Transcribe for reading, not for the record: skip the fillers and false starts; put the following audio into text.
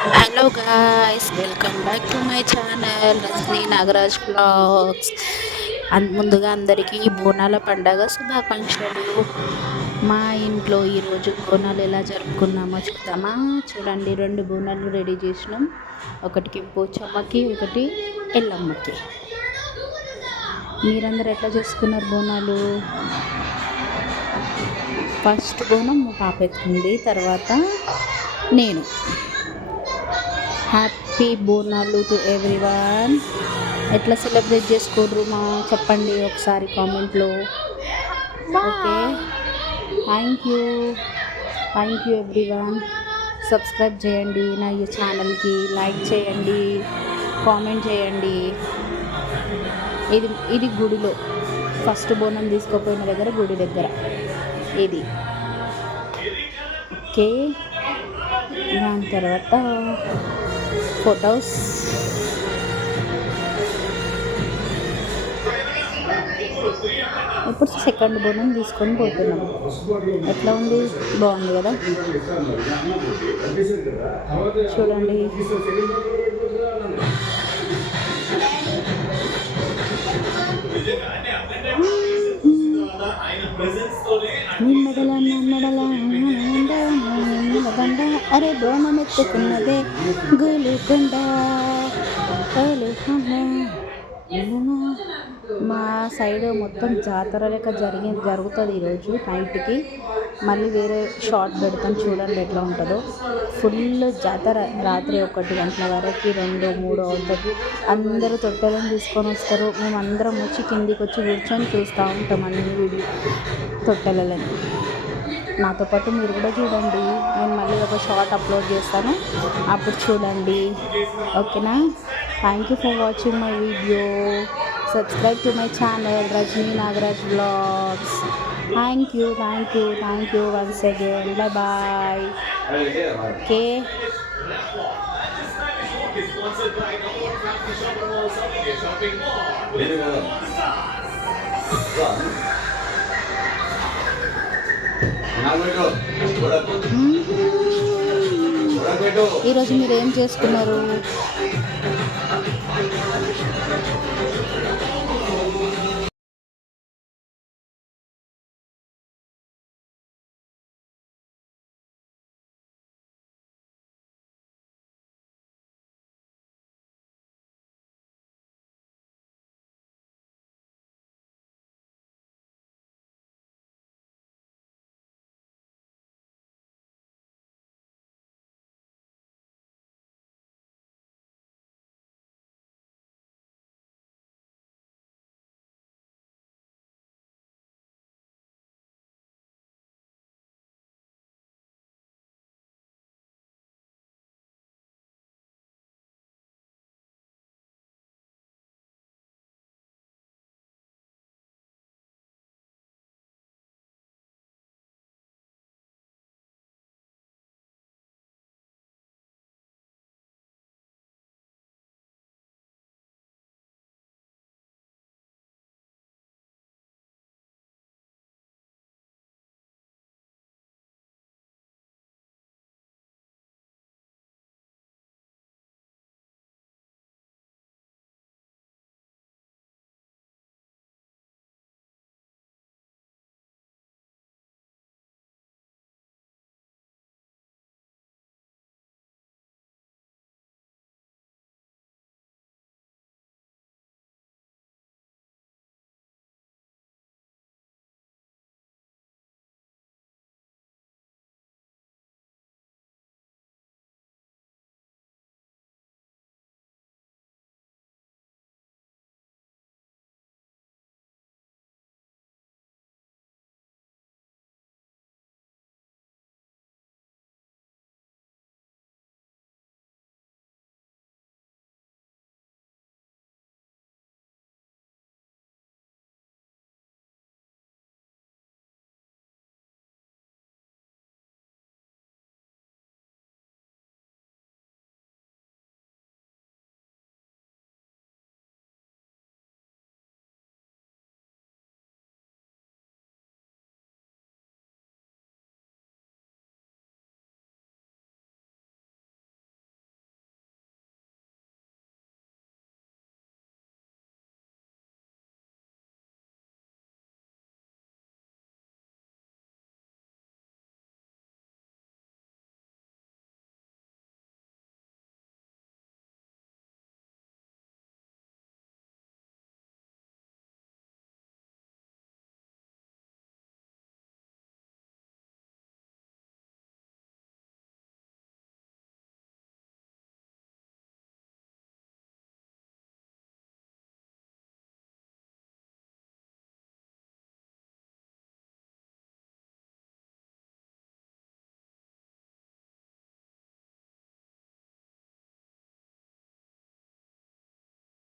Hello guys, welcome back to my channel Rajani Nagaraj blogs. ముందుగా అందరికీ బోనాల పండగ శుభాకాంక్షలు. మా ఇంట్లో ఈరోజు బోనాలు ఎలా జరుపుకున్నామో చూద్దామా. చూడండి, 2 బోనాలు రెడీ చేసినాం. ఒకటికి పోచమ్మకి, ఒకటి ఎల్లమ్మకి. మీరందరూ ఎట్లా చేసుకున్నారు బోనాలు? ఫస్ట్ బోనం మా పాప ఎత్తుకుంది, తర్వాత నేను. Happy Bonalu to everyone. ఎట్లా సెలబ్రేట్ చేసుకోర్రు మా చెప్పండి ఒకసారి కామెంట్లో. Okay, thank you everyone. Subscribe చేయండి నా ఈ ఛానల్కి, లైక్ చేయండి, కామెంట్ చేయండి. ఇది గుడిలో ఫస్ట్ బోనం తీసుకుపోయిన దగ్గర, గుడి దగ్గర ఇది. ఓకే, దాని తర్వాత ఫొటోస్. ఇప్పుడు సెకండ్ బోనం తీసుకొని పోతున్నాము. ఎట్లా ఉంది? బాగుంది కదా. చూడండి, అరే బోనం ఎత్తుకున్నదే గులుకొండ. మా సైడ్ మొత్తం జాతర లెక్క జరుగుతుంది ఈరోజు నైట్కి. మళ్ళీ వేరే షార్ట్ పెడతాను, చూడండి ఎట్లా ఉంటుందో. ఫుల్ జాతర. రాత్రి 1 గంటల వరకు 2, 3 అవుతుంది. అందరూ తొట్టెలను తీసుకొని వస్తారు. మేమందరం వచ్చి కిందికి వచ్చి కూర్చొని చూస్తూ ఉంటాం అన్ని వీడియో తొట్టెలని. నాతో పాటు మీరు కూడా చూడండి. నేను మళ్ళీ ఒక షార్ట్ అప్లోడ్ చేస్తాను, అప్పుడు చూడండి. ఓకేనా? Thank you for watching my video. Subscribe to my channel Rajani Nagaraj blogs. Thank you once again. Bye. Okay, ఈరోజు మీరు ఏం చేసుకున్నారు?